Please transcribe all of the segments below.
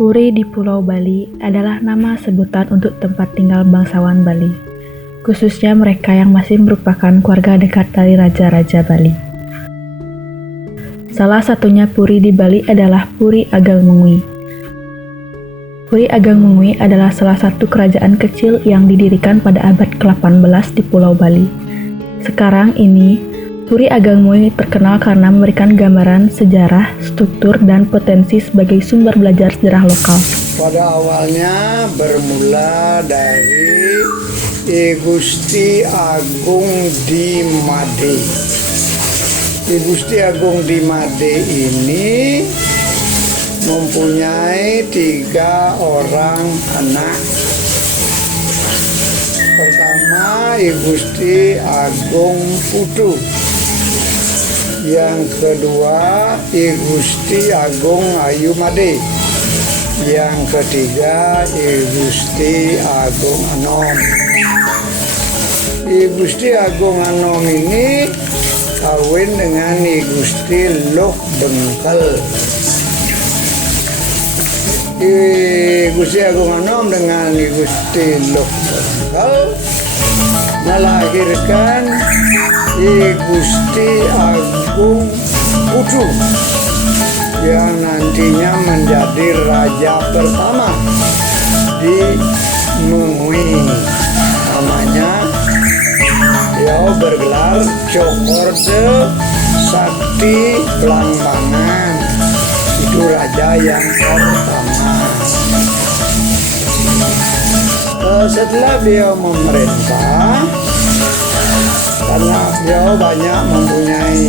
Puri di Pulau Bali adalah nama sebutan untuk tempat tinggal bangsawan Bali, khususnya mereka yang masih merupakan keluarga dekat dari raja-raja Bali. Salah satunya Puri di Bali adalah Puri Ageng Mengui. Puri Ageng Mengui adalah salah satu kerajaan kecil yang didirikan pada abad ke-18 di Pulau Bali. Sekarang ini, Puri Ageng Mengui terkenal karena memberikan gambaran sejarah, struktur, dan potensi sebagai sumber belajar sejarah lokal. Pada awalnya bermula dari I Gusti Agung di Made. I Gusti Agung di Made ini mempunyai 3 orang anak. Pertama, I Gusti Agung Putu. Yang kedua, I Gusti Agung Ayu Made. Yang ketiga, I Gusti Agung Anom. I Gusti Agung Anom ini kawin dengan I Gusti Loh Bengkel. I Gusti Agung Anom dengan I Gusti Loh Bengkel melahirkan I Gusti Agung Putu yang nantinya menjadi raja pertama di Mengui. Namanya beliau bergelar Cokorde Sakti Blambangan. Itu raja yang pertama. Setelah beliau memerintah, karena beliau banyak mempunyai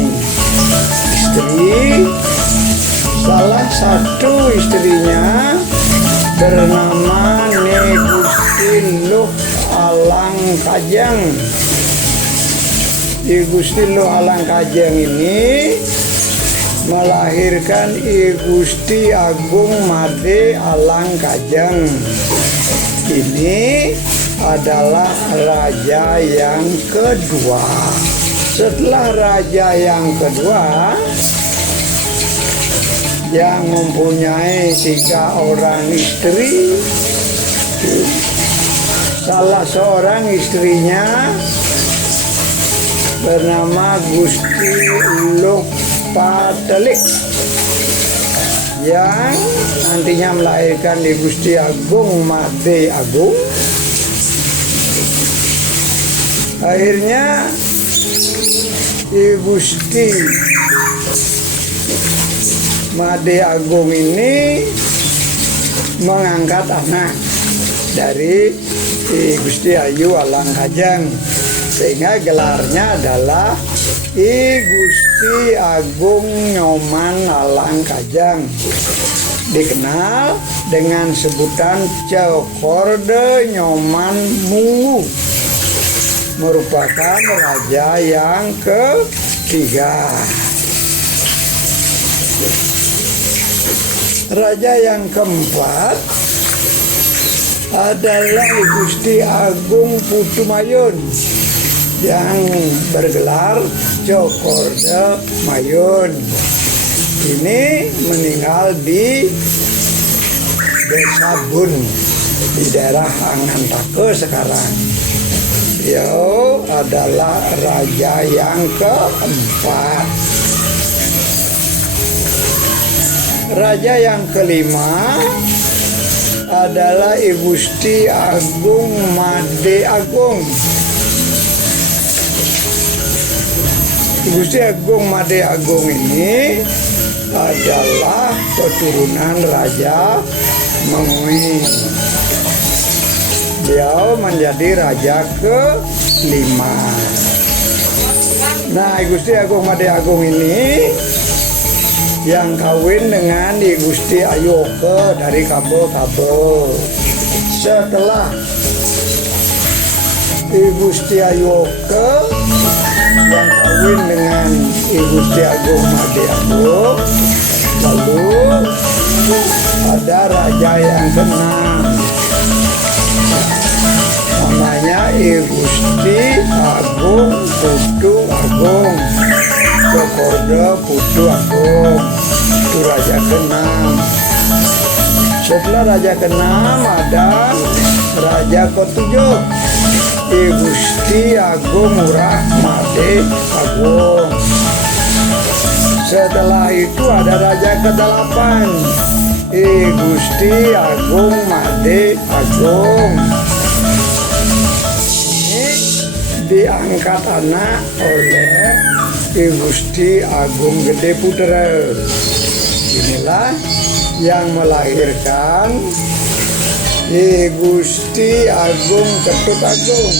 istri, salah satu istrinya bernama Nyai Gusti Loh Alang Kajeng. I Gusti Loh Alang Kajeng ini melahirkan I Gusti Agung Made Alang Kajeng. Ini adalah raja yang kedua. Setelah raja yang kedua yang mempunyai 3 orang istri, salah seorang istrinya bernama Gusti Loh Patelik yang nantinya melahirkan di Gusti Agung Made Agung. Akhirnya I Gusti Made Agung ini mengangkat anak dari I Gusti Ayu Alang Kajeng, sehingga gelarnya adalah I Gusti Agung Nyoman Alang Kajeng, dikenal dengan sebutan Cokorde Nyoman Munggu, merupakan raja yang ketiga. Raja yang keempat adalah I Gusti Agung Putumayun yang bergelar Cokorde Mayun. Ini meninggal di Desa Bun di daerah Angantake sekarang. Beliau adalah raja yang keempat. Raja yang kelima adalah I Gusti Agung Made Agung. I Gusti Agung Made Agung ini adalah keturunan Raja Mengui. Beliau menjadi raja ke-5. Nah, I Gusti Agung Made Agung ini yang kawin dengan I Gusti Ayoke dari Kabo-Kabo. Setelah I Gusti Ayoke yang kawin dengan I Gusti Agung Made Agung, lalu ada raja yang ke-6, namanya I Gusti Agung Putu Agung. Cokorde Putu Agung, itu raja ke-6. Setelah raja ke-6 ada raja ke-7, I Gusti Agung Ngurah Made Agung. Setelah itu ada raja ke-8, I Gusti Agung Made Agung. Ini diangkat anak oleh I Gusti Agung Gede Putra. Inilah yang melahirkan I Gusti Agung Ketut Agung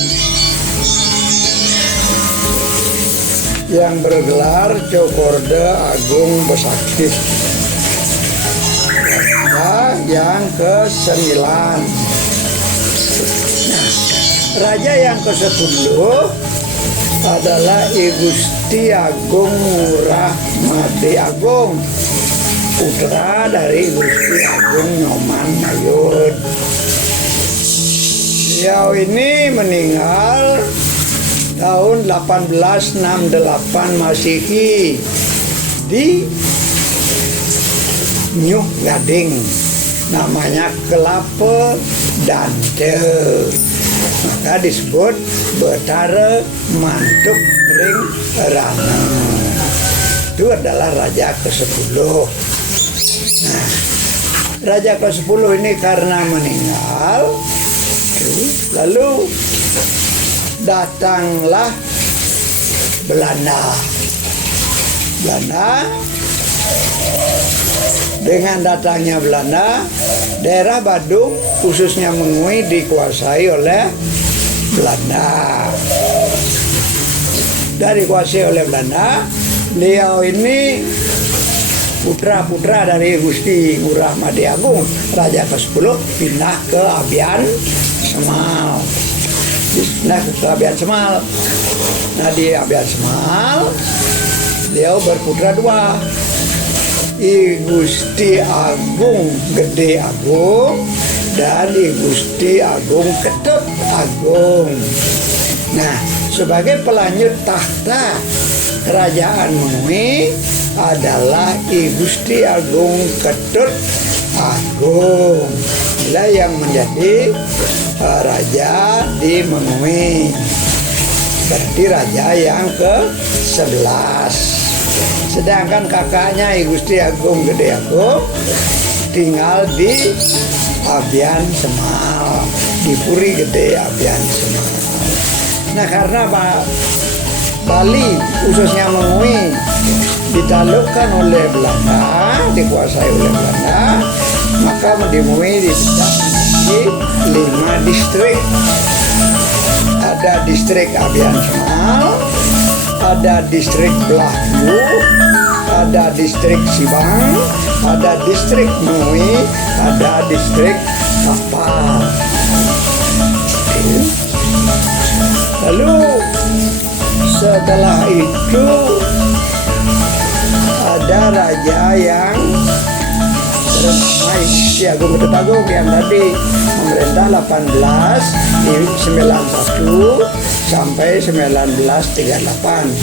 yang bergelar Cokorda Agung Besakti. Yang ke-9. Nah, raja yang ke-10 adalah I Gusti Agung Ngurah Made Agung, putra dari Gusti Agung Nyoman Mayud. Beliau ini meninggal tahun 1868 Masehi di Nyuh Gading, namanya Kelapa Dante, maka disebut Betara Mantuk Ring Rana. Itu adalah raja ke-10. Nah, raja ke-10 ini karena meninggal, lalu datanglah Belanda. Dengan datangnya Belanda, daerah Badung khususnya Mengui dikuasai oleh Belanda. Dari kuasai oleh Belanda, beliau ini putra-putra dari Gusti Ngurah Made Agung, raja ke-10, pindah ke Abian Semal. Nah, di Abian Semal beliau berputra 2, I Gusti Agung Gede Agung dan I Gusti Agung Ketut Agung. Nah, sebagai pelanjut tahta kerajaan Mengui adalah I Gusti Agung Ketut Agung. Inilah yang menjadi raja di Mengui. Berarti raja yang ke-11. Sedangkan kakaknya I Gusti Agung Gede Agung tinggal di Abian Semal, di Puri Gede Abian Semal. Nah, karena Bali khususnya Mengui ditaklukkan oleh Belanda, dikuasai oleh Belanda, maka di Mengui dipecah menjadi 5 distrik. Ada distrik Abian Semal, ada distrik Belaku, ada distrik Sibang, ada distrik Mengui, ada distrik Kapal. Lalu setelah itu ada raja yang bernama I Gusti Agung Ketut Agung yang tadi memerintah 18 di 91 sampai 1938.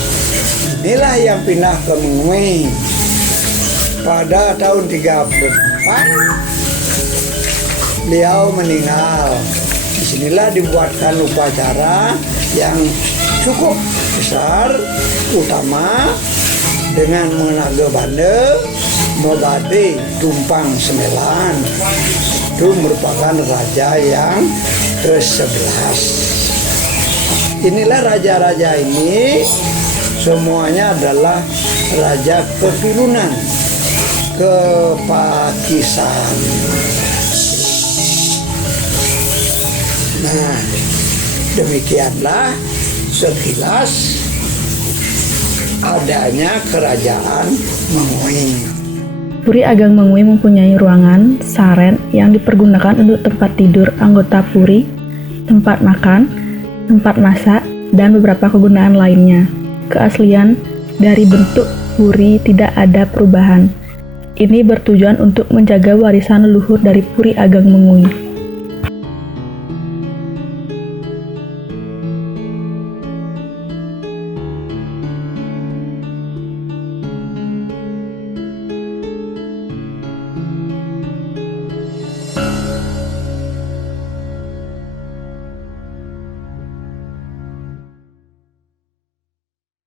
Inilah yang pindah ke Mengui. Pada tahun 38 beliau meninggal. Disinilah dibuatkan upacara yang cukup besar, utama dengan menaga bande, mobade tumpang semelan. Itu merupakan raja yang ke-11. Inilah raja-raja ini semuanya adalah raja keturunan Kepakisan. Nah, demikianlah sekilas adanya kerajaan Mengui. Puri Ageng Mengui mempunyai ruangan saren yang dipergunakan untuk tempat tidur anggota Puri, tempat makan, tempat masak, dan beberapa kegunaan lainnya. Keaslian dari bentuk Puri tidak ada perubahan. Ini bertujuan untuk menjaga warisan leluhur dari Puri Ageng Mengui.